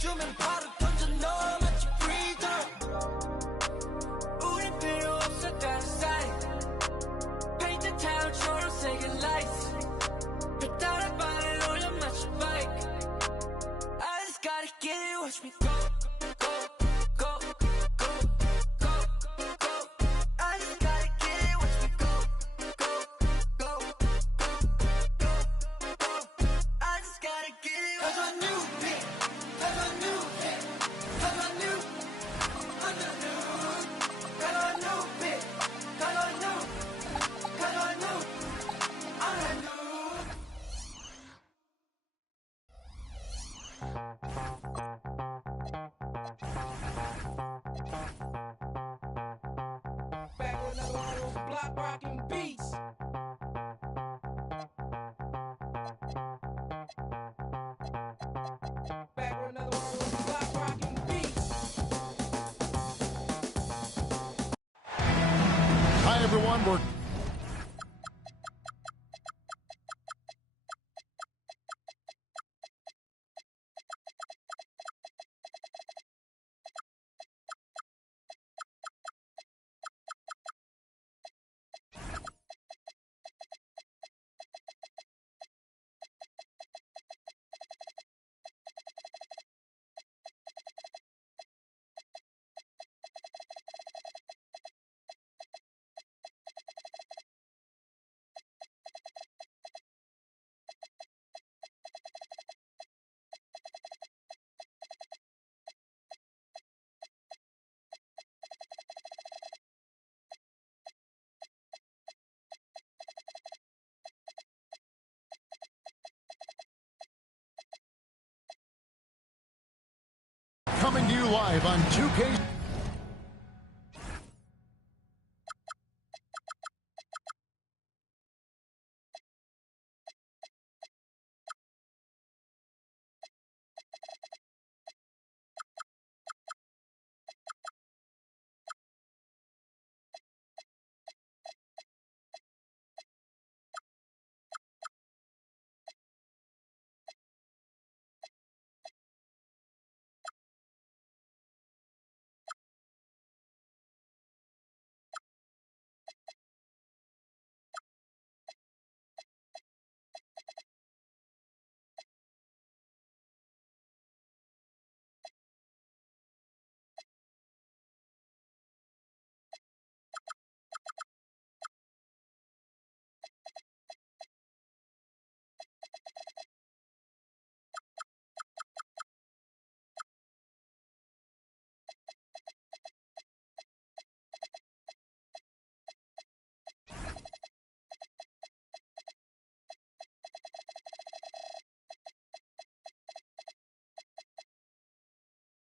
주면 바로 던져 넣어 마치 프리더 우린 필요 없어 다른 사이 페인트 타운 초록색의 lights 따라 발을 올려 마치 bike I just gotta get it watch me go go go go go go I just gotta get it watch me go go go go go go I just gotta get it cause I knew it cause I knew it cause I knew cause I knew cause I knew it cause I knew cause I knew I knew back with another one of those block rocking beats. Back with another one of those block rocking beats. Hi, everyone. We're coming to you live on 2K.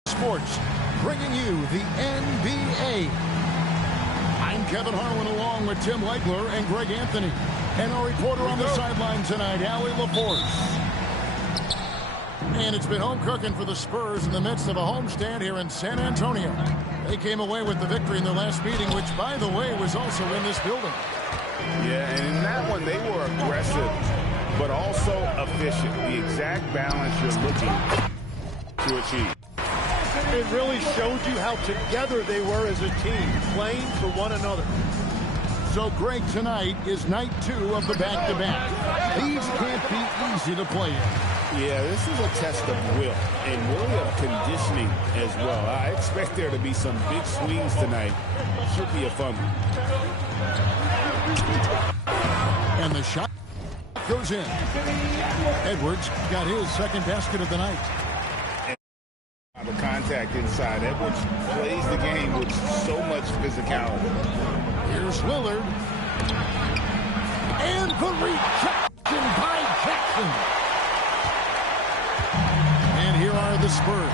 Sports, bringing you the NBA. I'm Kevin Harlan along with Tim Legler and Greg Anthony. And our reporter on the sideline tonight, Allie LaForce. And it's been home cooking for the Spurs in the midst of a homestand here in San Antonio. They came away with the victory in their last meeting, which, by the way, was also in this building. Yeah, and in that one, they were aggressive, but also efficient. The exact balance you're looking to achieve. It really showed you how together they were as a team, playing for one another. So, Greg, tonight is night 2 of the back-to-back. These can't be easy to play in. Yeah, this is a test of will and really of conditioning as well. I expect there to be some big swings tonight. Should be a fun one. And the shot goes in. Edwards got his second basket of the night. The contact inside. Edwards plays the game with so much physicality. Here's Lillard. And the rejection by Jackson. And here are the Spurs.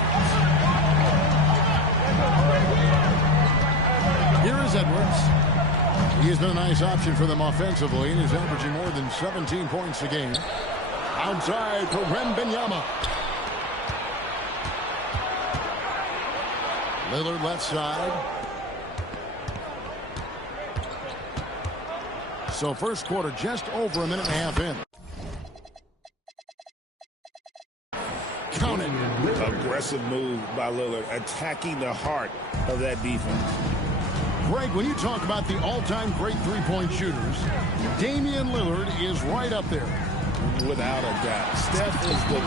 Here is Edwards. He has been a nice option for them offensively and is averaging more than 17 points a game. Outside for Wembanyama. Lillard left side. So first quarter just over a minute and a half in. Count it. Aggressive move by Lillard, attacking the heart of that defense. Greg, when you talk about the all-time great three-point shooters, Damian Lillard is right up there. Without a doubt. Steph is the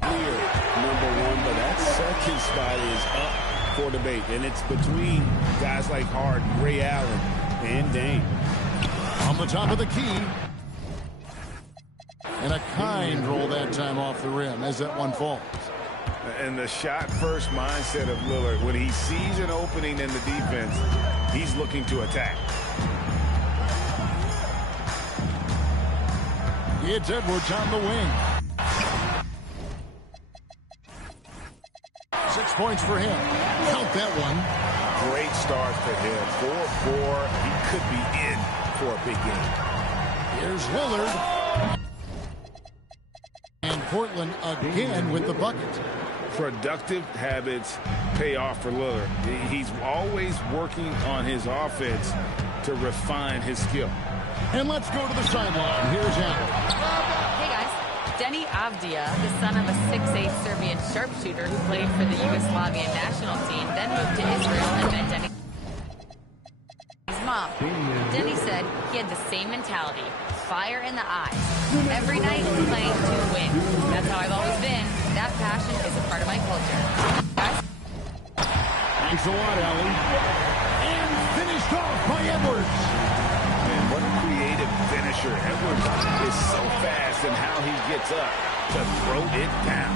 clear #1, but that second spot is up for debate. And it's between guys like Harden, Ray Allen, and Dame. On the top of the key. And a kind roll that time off the rim as that one falls. And the shot-first mindset of Lillard, when he sees an opening in the defense, he's looking to attack. It's Edwards on the wing. 6 points for him. Count that one. Great start for him. 4-4. He could be in for a big game. Here's Lillard. And Portland again with the bucket. Productive habits pay off for Lillard. He's always working on his offense to refine his skill. And let's go to the sideline. Here's Allen. Hey, guys. Denny Avdia, the son of a 6'8 Serbian sharpshooter who played for the Yugoslavian national team, then moved to Israel and met Denny's mom. Denny said he had the same mentality, fire in the eyes. Every night playing to win. That's how I've always been. That passion is a part of my culture. Guys? Thanks a lot, Allen. And finished off by Edwards. And what a creative finisher. Edwards is so fast in how he gets up to throw it down.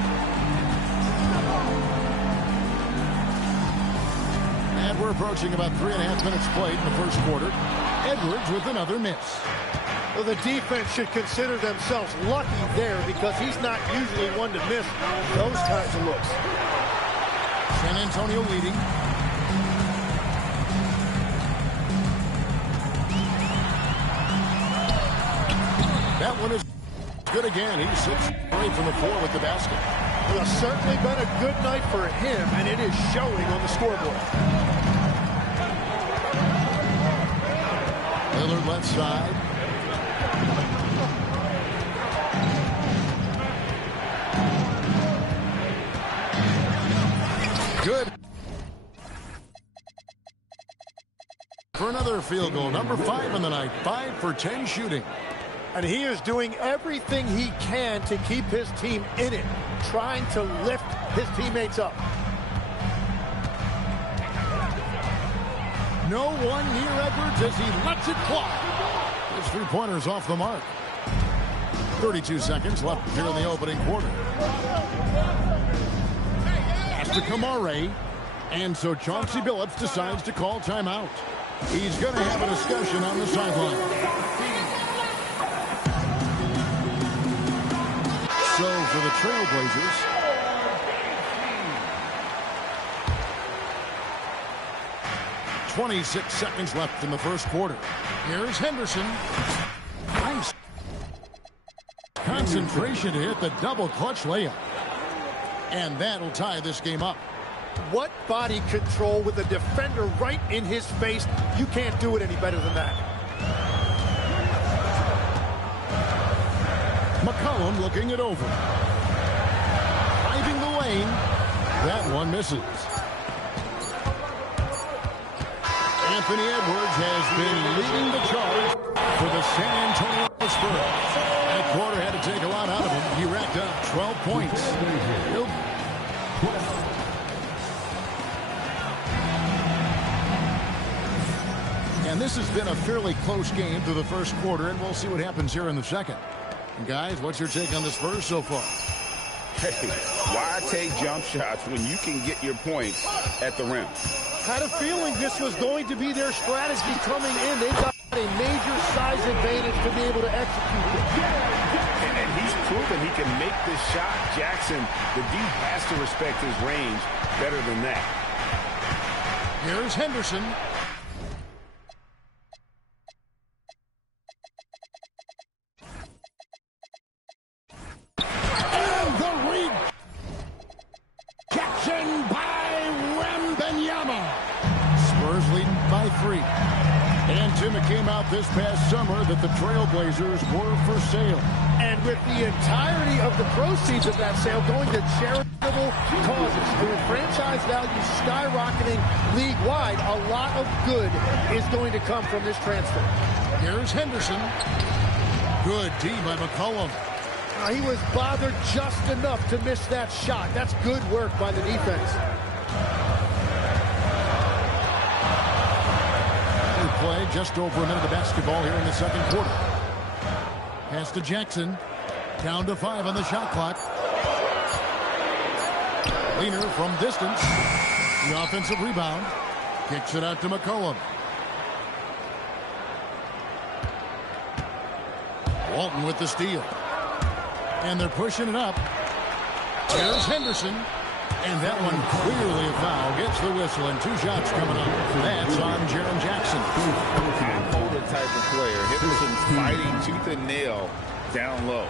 And we're approaching about 3.5 minutes played in the first quarter. Edwards with another miss. Well, the defense should consider themselves lucky there because he's not usually one to miss those kinds of looks. San Antonio leading. That one is good again. He sits away from the floor with the basket. Well, it's certainly been a good night for him, and it is showing on the scoreboard. Lillard left side. Good. For another field goal. Number 5 in the night. 5 for 10 shooting. And he is doing everything he can to keep his team in it, trying to lift his teammates up. No one near Edwards as he lets it fly. His three-pointer's off the mark. 32 seconds left here in the opening quarter. Pass to Kamare. And so Chauncey Billups decides to call timeout. He's going to have a discussion on the sideline. So for the Trailblazers, .26 seconds left in the first quarter. Here's Henderson. Nice concentration to hit the double clutch layup. And that'll tie this game up. What body control with a defender right in his face. You can't do it any better than that. McCollum looking it over. Driving the lane. That one misses. Anthony Edwards has been leading the charge for the San Antonio Spurs. That quarter had to take a lot out of him. He racked up 12 points. And this has been a fairly close game through the first quarter, and we'll see what happens here in the second. And guys, what's your take on the Spurs so far? Hey, why take jump shots when you can get your points at the rim? Had a feeling this was going to be their strategy coming in. They've got a major size advantage to be able to execute it. And he's proven he can make this shot. Jackson, the D has to respect his range better than that. Here's Henderson. It came out this past summer that the Trailblazers were for sale. And with the entirety of the proceeds of that sale going to charitable franchise value skyrocketing league-wide. A lot of good is going to come from this transfer. Here's Henderson. Good D by McCollum. He was bothered just enough to miss that shot. That's good work by the defense. We play just over a minute of basketball here in the second quarter. Pass to Jackson. Down to 5 on the shot clock. Leaner from distance. The offensive rebound. Kicks it out to McCollum. Walton with the steal. And they're pushing it up. Here's Henderson. And that one clearly a foul. Gets the whistle and 2 shots coming up. That's on Jaren Jackson. Older type of player. Henderson's fighting tooth and nail down low.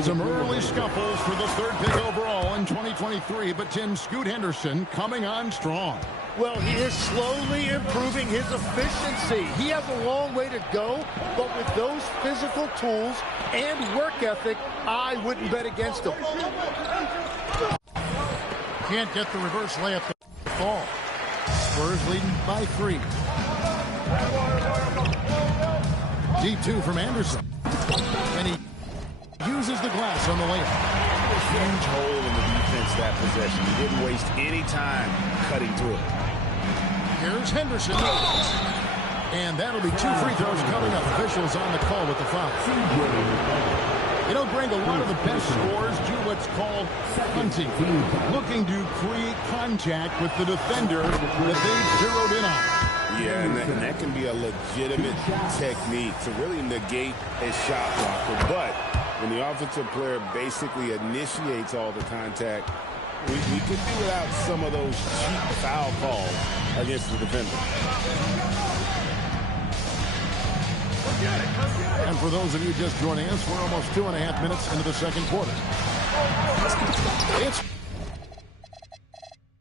Some early scuffles for the 3rd pick overall in 2023, but Tim, Scoot Henderson coming on strong. Well, he is slowly improving his efficiency. He has a long way to go, but with those physical tools and work ethic, I wouldn't bet against him. Can't get the reverse layup to fall. Spurs leading by 3. Deep 2 from Anderson. And he uses the glass on the layup. Huge hole in the defense that possession. He didn't waste any time cutting through it. Here's Henderson. And that'll be 2 free throws coming up. Officials on the call with the foul. You know, Greg, a lot of the best scorers do what's called hunting, looking to create contact with the defender that they've zeroed in on. Yeah, and that can be a legitimate technique to really negate a shot blocker. But when the offensive player basically initiates all the contact, we could do without some of those cheap foul calls against the defender. And for those of you just joining us, we're almost 2.5 minutes into the second quarter. It's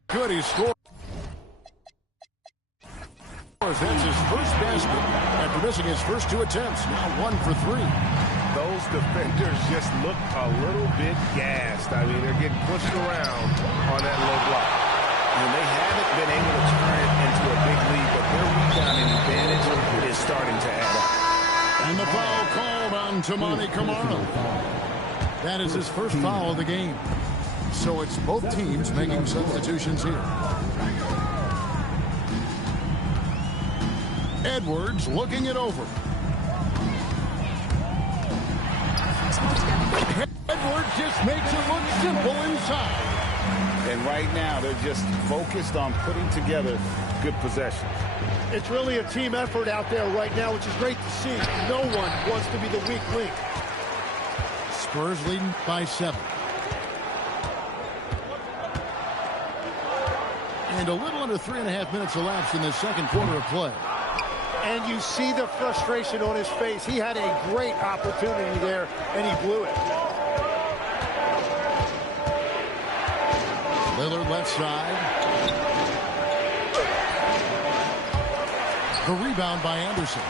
good. He scored. That's his first basket after missing his first 2 attempts. Now 1 for 3. Those defenders just look a little bit gassed. I mean, they're getting pushed around on that low block. And they haven't been able to turn it into a big lead, but their rebounding advantage is starting to add up. And the foul called on Toumani Camara. That is his first foul of the game. So it's both teams making substitutions here. Edwards looking it over. Edwards just makes it look simple inside. And right now, they're just focused on putting together good possessions. It's really a team effort out there right now, which is great to see. No one wants to be the weak link. Spurs leading by 7. And a little under 3.5 minutes elapsed in the second quarter of play. And you see the frustration on his face. He had a great opportunity there, and he blew it. Lillard left side. The rebound by Anderson.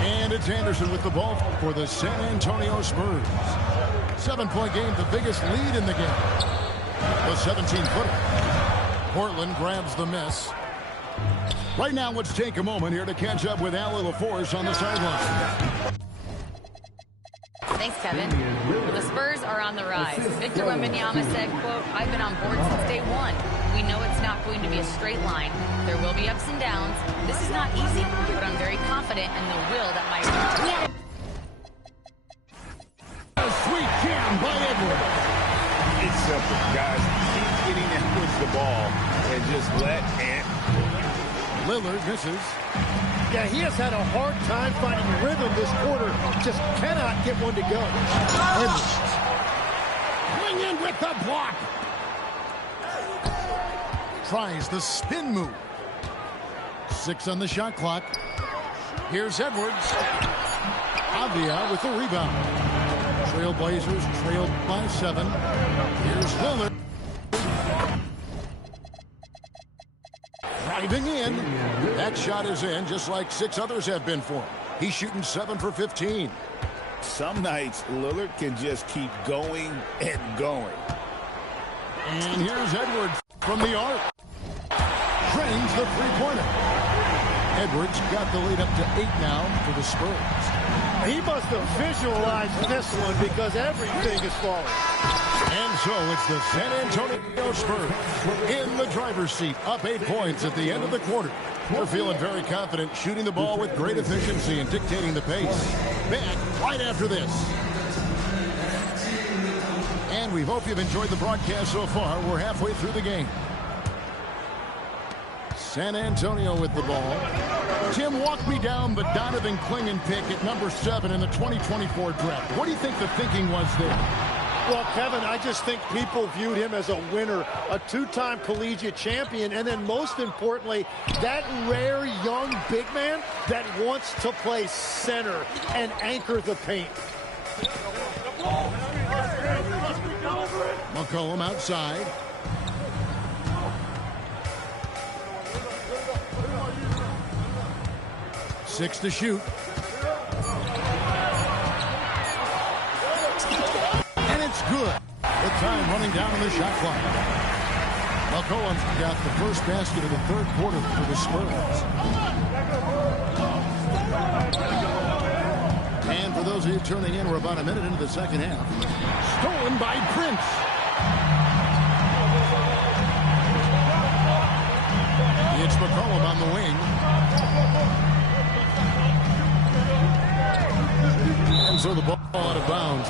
And it's Anderson with the ball for the San Antonio Spurs. 7-point game, the biggest lead in the game. The 17-footer. Portland grabs the miss. Right now, let's take a moment here to catch up with Allie LaForce on the sideline. Thanks, Kevin. The Spurs are on the rise. Victor Wembanyama said, quote, "I've been on board since day one. We know it's not going to be a straight line. There will be ups and downs. This is not easy, but I'm very confident in the will that my..." A sweet jam by Edwards. It's simple, guys. Keep getting Edwards the ball and just let Ant. Lillard misses. Yeah, he has had a hard time finding rhythm this quarter. Just cannot get one to go. Edwards. Swing in with the block. Tries the spin move. 6 on the shot clock. Here's Edwards. Avdia with the rebound. Trailblazers trailed by 7. Here's Lillard. Driving in. That shot is in, just like 6 others have been for him. He's shooting 7 for 15. Some nights, Lillard can just keep going and going. And here's Edwards from the arc. Drains the three-pointer. Edwards got the lead up to 8 now for the Spurs. He must have visualized this one because everything is falling. And so it's the San Antonio Spurs in the driver's seat, up 8 points at the end of the quarter. They're feeling very confident, shooting the ball with great efficiency and dictating the pace. Back right after this. And we hope you've enjoyed the broadcast so far. We're halfway through the game. San Antonio with the ball. Tim, walk me down the Donovan Clingan pick at number 7 in the 2024 draft. What do you think the thinking was there? Well, Kevin, I just think people viewed him as a winner, a 2-time collegiate champion, and then most importantly, that rare young big man that wants to play center and anchor the paint. McCollum outside. Six to shoot. And it's good. The time running down on the shot clock. McCollum's got the first basket of the third quarter for the Spurs. And for those of you tuning in, we're about a minute into the second half. Stolen by Prince. It's McCollum on the wing. And so the ball out of bounds.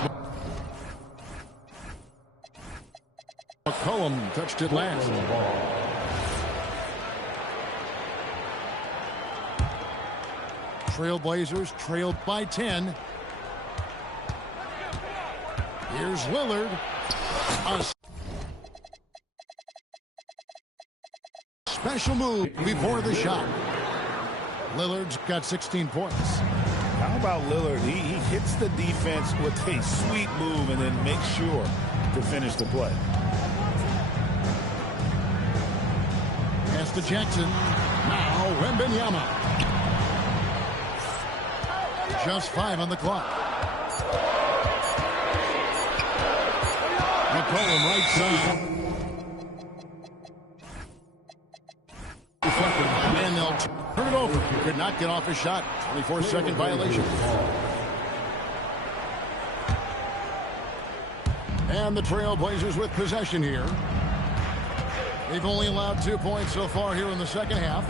McCollum touched it last. Trailblazers trailed by 10. Here's Lillard. A special move before the shot. Lillard's got 16 points. How about Lillard? He hits the defense with a sweet move and then makes sure to finish the play. Pass to Jackson. Now Wembanyama. Just 5 on the clock. McCollum right side. And they'll turn it over. Could not get off his shot. 24-second violation. And the Trailblazers with possession here. They've only allowed 2 points so far here in the second half.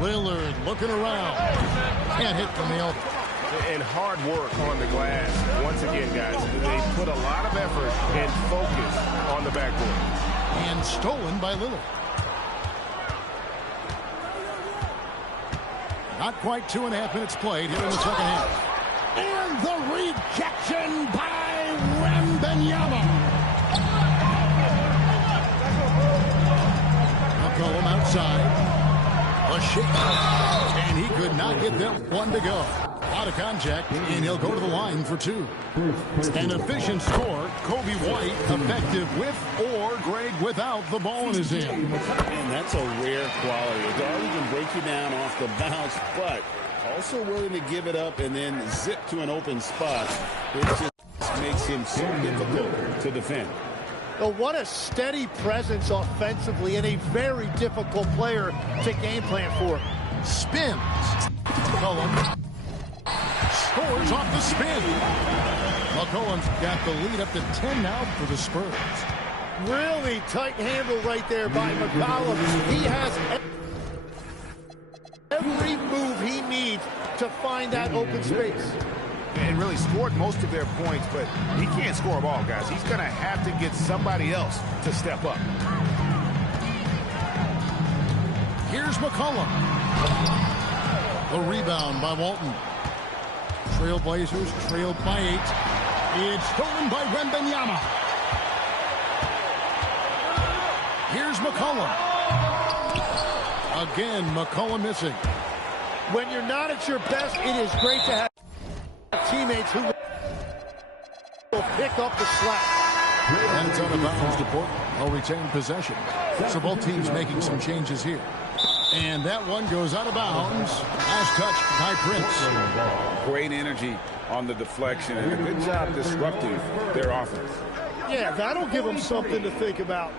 Lillard looking around. Can't hit from the elbow. And hard work on the glass. Once again, guys, they put a lot of effort and focus on the backboard. And stolen by Lillard. Not quite 2.5 minutes played here in the second half. And the rejection by Wembanyama. McCollum outside. A shake. And he could not get that one to go. Out of contact, and he'll go to the line for 2. An efficient score. Kobe White effective with or Greg without the ball in his hand. And that's a rare quality. A guard who can break you down off the bounce, but also willing to give it up and then zip to an open spot. It just makes him so difficult to defend. Well, what a steady presence offensively and a very difficult player to game plan for. Spins. McCollum scores off the spin. McCollum's got the lead up to 10 now for the Spurs. Really tight handle right there by McCollum. He has every move he needs to find that open space. And really scored most of their points, but he can't score them all, guys. He's going to have to get somebody else to step up. Here's McCollum. The rebound by Walton. Trailblazers trailed by 8. It's stolen by Wembanyama. Here's McCollum. Again, McCollum missing. When you're not at your best, it is great to have teammates who will pick up the slack. And it's out of bounds to Portland. They'll retain possession. So both teams making some changes here. And that one goes out of bounds. Last touch by Prince. Great energy on the deflection, and a good job disrupting their offense. Yeah, that'll give them something to think about.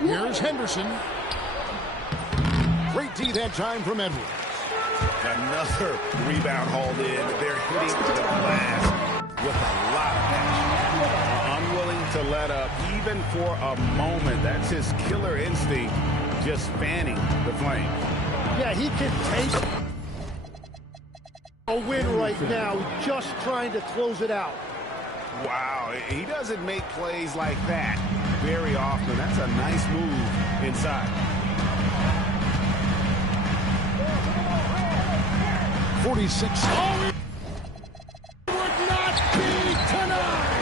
Here's Henderson. Great D that time from Edwards. Another rebound hauled in. They're hitting the glass with a lot of passion. Unwilling to let up even for a moment. That's his killer instinct, just fanning the flames. Yeah, he can take a win right now, just trying to close it out. Wow, he doesn't make plays like that very often. That's a nice move inside. 46. Oh, it would not be tonight.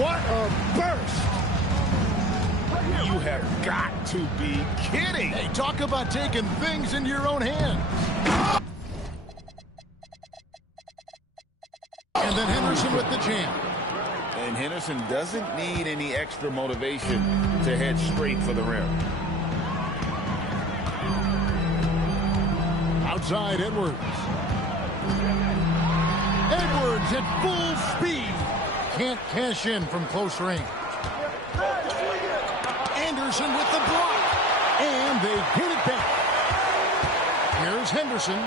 What a burst. You have got to be kidding. Hey, talk about taking things into your own hands. And then Henderson with the jam. And Henderson doesn't need any extra motivation to head straight for the rim. Outside, Edwards. Edwards at full speed. Can't cash in from close range. Anderson with the block. And they get it back. Here's Henderson.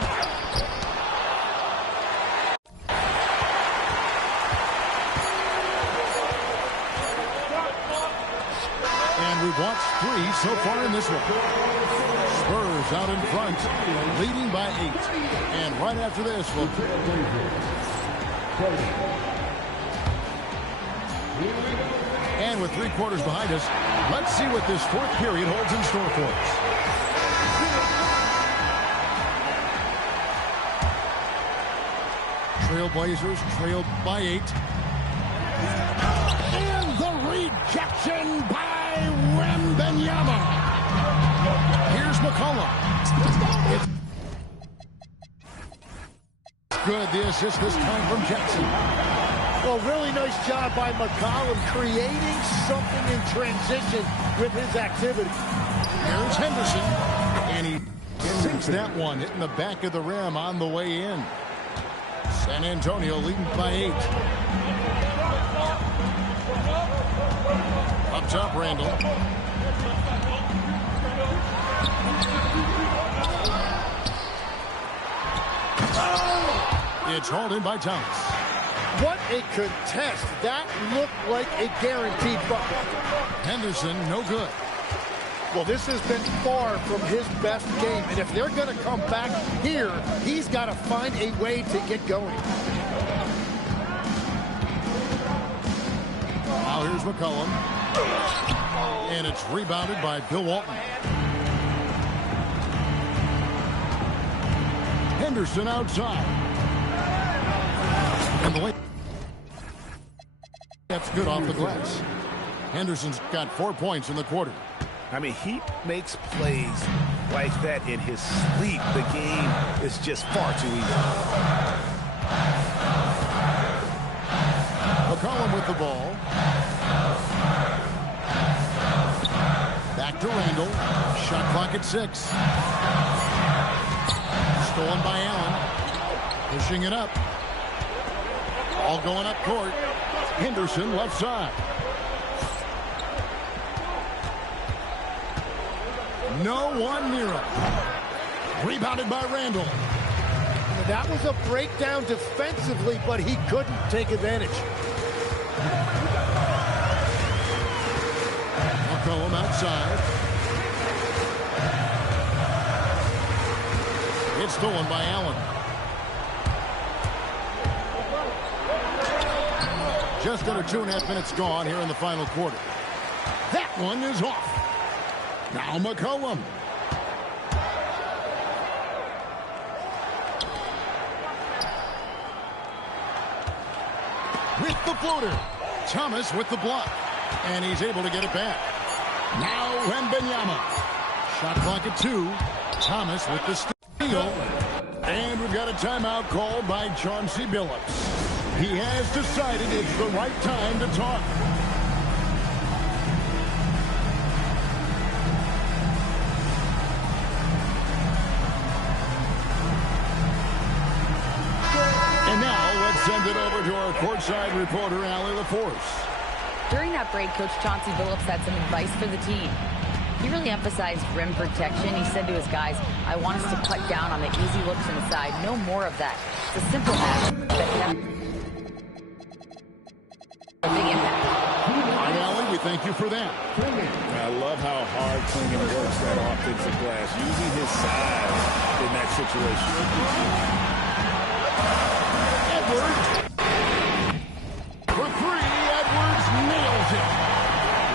And we've watched 3 so far in this one. Spurs out in front, leading by 8. And right after this, we'll... And with 3 quarters behind us, let's see what this 4th period holds in store for us. Trailblazers trailed by 8. And the rejection by Wembanyama. Here's McCollum. It's good. The assist this time from Jackson. Well, really nice job by McCollum creating something in transition with his activity. Here's Henderson. And he sinks that one, hitting the back of the rim on the way in. San Antonio leading by 8. Up top, Randall. It's hauled in by Thomas. What a contest. That looked like a guaranteed bucket. Henderson, no good. Well, this has been far from his best game, and if they're going to come back here, he's got to find a way to get going. Now here's McCollum. And it's rebounded by Bill Walton. Henderson outside. And the lane. That's good off the glass. Henderson's got 4 points in the quarter. I mean, he makes plays like that in his sleep. The game is just far too easy. McCollum with the ball. Back to Randall. Shot clock at 6. Stolen by Allen. Pushing it up. All going up court. Henderson left side. No one near him. Rebounded by Randall. That was a breakdown defensively, but he couldn't take advantage. McCollum outside. It's stolen by Allen. Just under 2.5 minutes gone here in the final quarter. That one is off. Now McCollum. With the floater. Thomas with the block. And he's able to get it back. Now Wembanyama. Shot clock at 2. Thomas with the steal. And we've got a timeout called by Chauncey Billups. He has decided it's the right time to talk. And now send it over to our courtside reporter, Allie LaForce. During that break, Coach Chauncey Billups had some advice for the team. He really emphasized rim protection. He said to his guys, I want us to cut down on the easy looks inside. No more of that. It's a simple habit that can have a big impact. All right, Allie, we thank you for that. I love how hard Clingan works that offensive glass, using his size in that situation. Edwards. For three, Edwards nails it.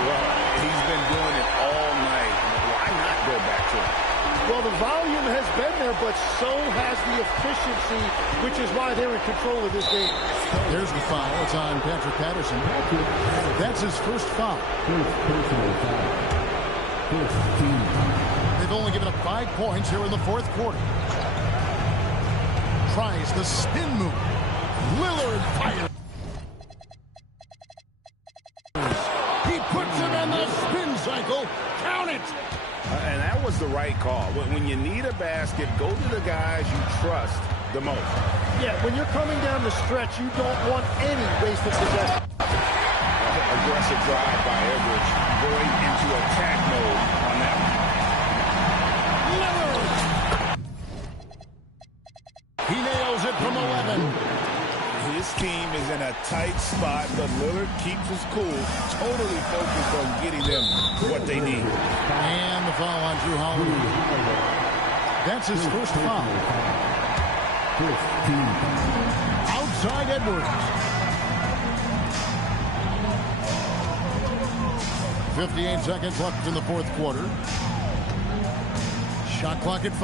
Well, he's been doing it all night. Why not go back to it? Well, the volume has been there, but so has the efficiency, which is why they're in control of this game. There's the foul. It's on Patrick Patterson. That's his first foul. They've only given up 5 points here in the fourth quarter. Tries the spin move. Lillard fires. He puts him in the spin cycle. Count it. And that was the right call. When you need a basket, go to the guys you trust the most. Yeah, when you're coming down the stretch, you don't want any wasted possession. Aggressive drive by Edwards, going into attack mode on that one. He nails it from 11. His team is in a tight spot, but Lillard keeps his cool, totally focused on getting them what they need. And the foul on Drew Holiday. That's his first foul. Outside Edwards. 58 seconds left in the fourth quarter. Shot clock at 5.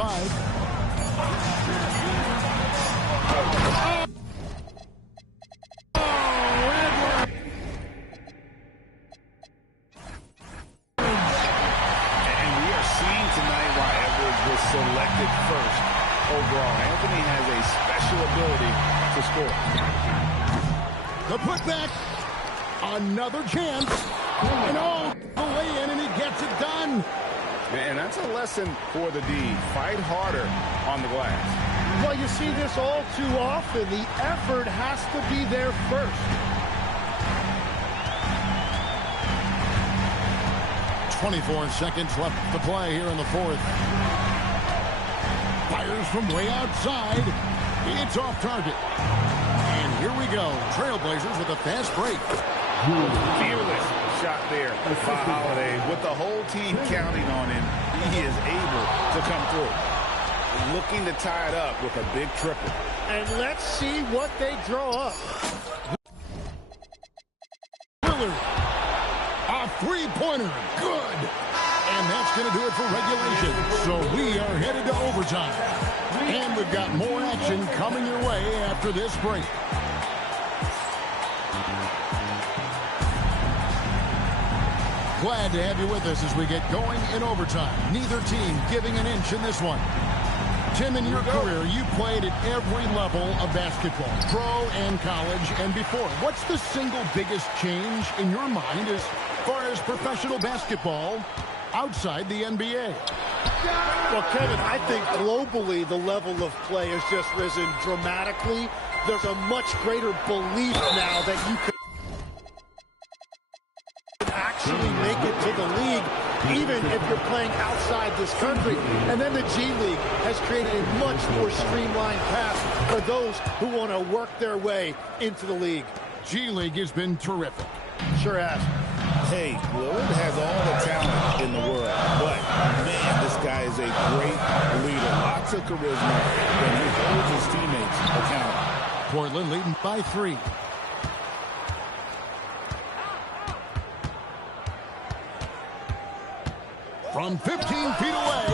Selected first overall. Anthony has a special ability to score. The putback. Another chance. And the lay-in, and he gets it done. And that's a lesson for the D. Fight harder on the glass. Well, you see this all too often. The effort has to be there first. 24 seconds left to play here in the fourth. Fires from way outside. It's off target. And here we go. Trailblazers with a fast break. Fearless shot there by Holiday. With the whole team counting on him, he is able to come through. Looking to tie it up with a big triple. And let's see what they draw up. Lillard. A three-pointer. Good. And that's going to do it for regulation. So we are headed to overtime. And we've got more action coming your way after this break. Glad to have you with us as we get going in overtime. Neither team giving an inch in this one. Tim, in your career, you played at every level of basketball, pro and college and before. What's the single biggest change in your mind as far as professional basketball outside the NBA? Well, Kevin, I think globally the level of play has just risen dramatically. There's a much greater belief now that you can actually make it to the league, even if you're playing outside this country. And then the G League has created a much more streamlined path for those who want to work their way into the league. G League has been terrific. Sure has. Hey, Lillard has all the talent in the world, but man, this guy is a great leader. Lots of charisma, and he holds his teammates accountable. Portland leading by 3. From 15 feet away.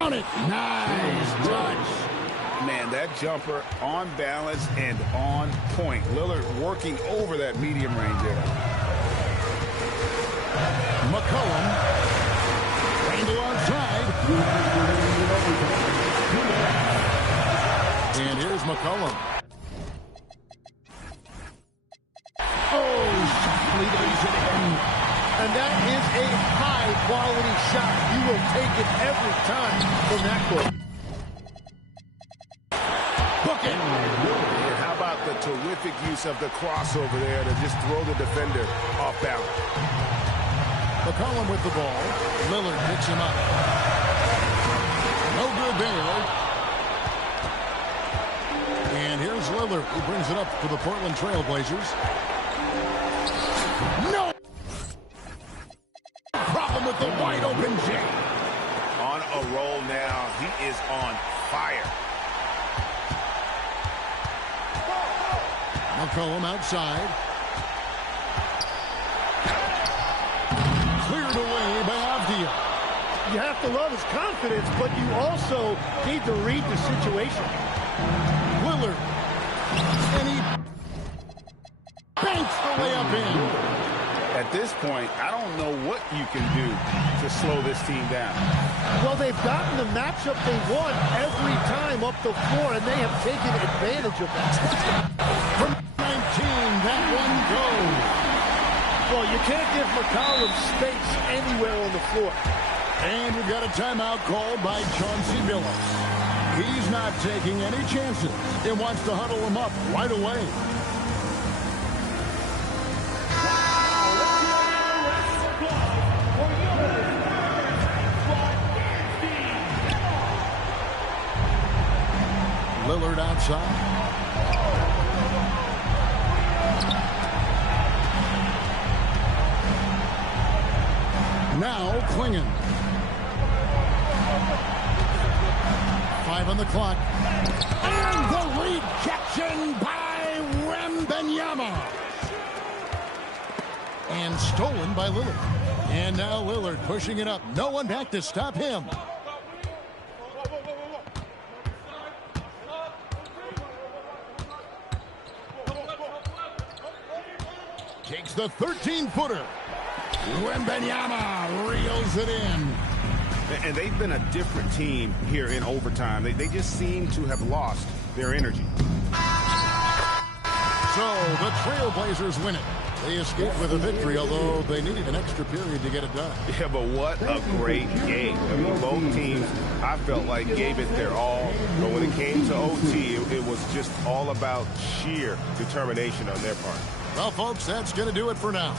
Count it. Nice touch. Man, that jumper on balance and on point. Lillard working over that medium range there. McCollum. Randall outside. And here's McCollum. Oh, softly lays it in. And that is a high-quality shot. You will take it every time from that court. Book it. Perfect use of the crossover there to just throw the defender off balance. McCollum with the ball. Lillard picks him up. No good there. And here's Lillard, who brings it up for the Portland Trail Blazers. No! Problem with the wide open Jay. On a roll now. He is on fire. McCollum outside. Cleared away by Avdia. You have to love his confidence, but you also need to read the situation. Lillard. And he banks the layup in. At this point, I don't know what you can do to slow this team down. Well, they've gotten the matchup they want every time up the floor, and they have taken advantage of that. From 19, that one goes. Well, you can't give McCollum space anywhere on the floor. And we've got a timeout called by Chauncey Billups. He's not taking any chances and wants to huddle him up right away. Lillard outside. Now Klingon. 5 on the clock. And the rejection by Wembanyama. And stolen by Lillard. And now Lillard pushing it up. No one back to stop him. Takes the 13-footer. Wembanyama reels it in. And they've been a different team here in overtime. They just seem to have lost their energy. So the Trailblazers win it. They escaped with a victory, although they needed an extra period to get it done. Yeah, but what a great game. I mean, both teams, I felt like, gave it their all. But when it came to OT, it was just all about sheer determination on their part. Well, folks, that's going to do it for now.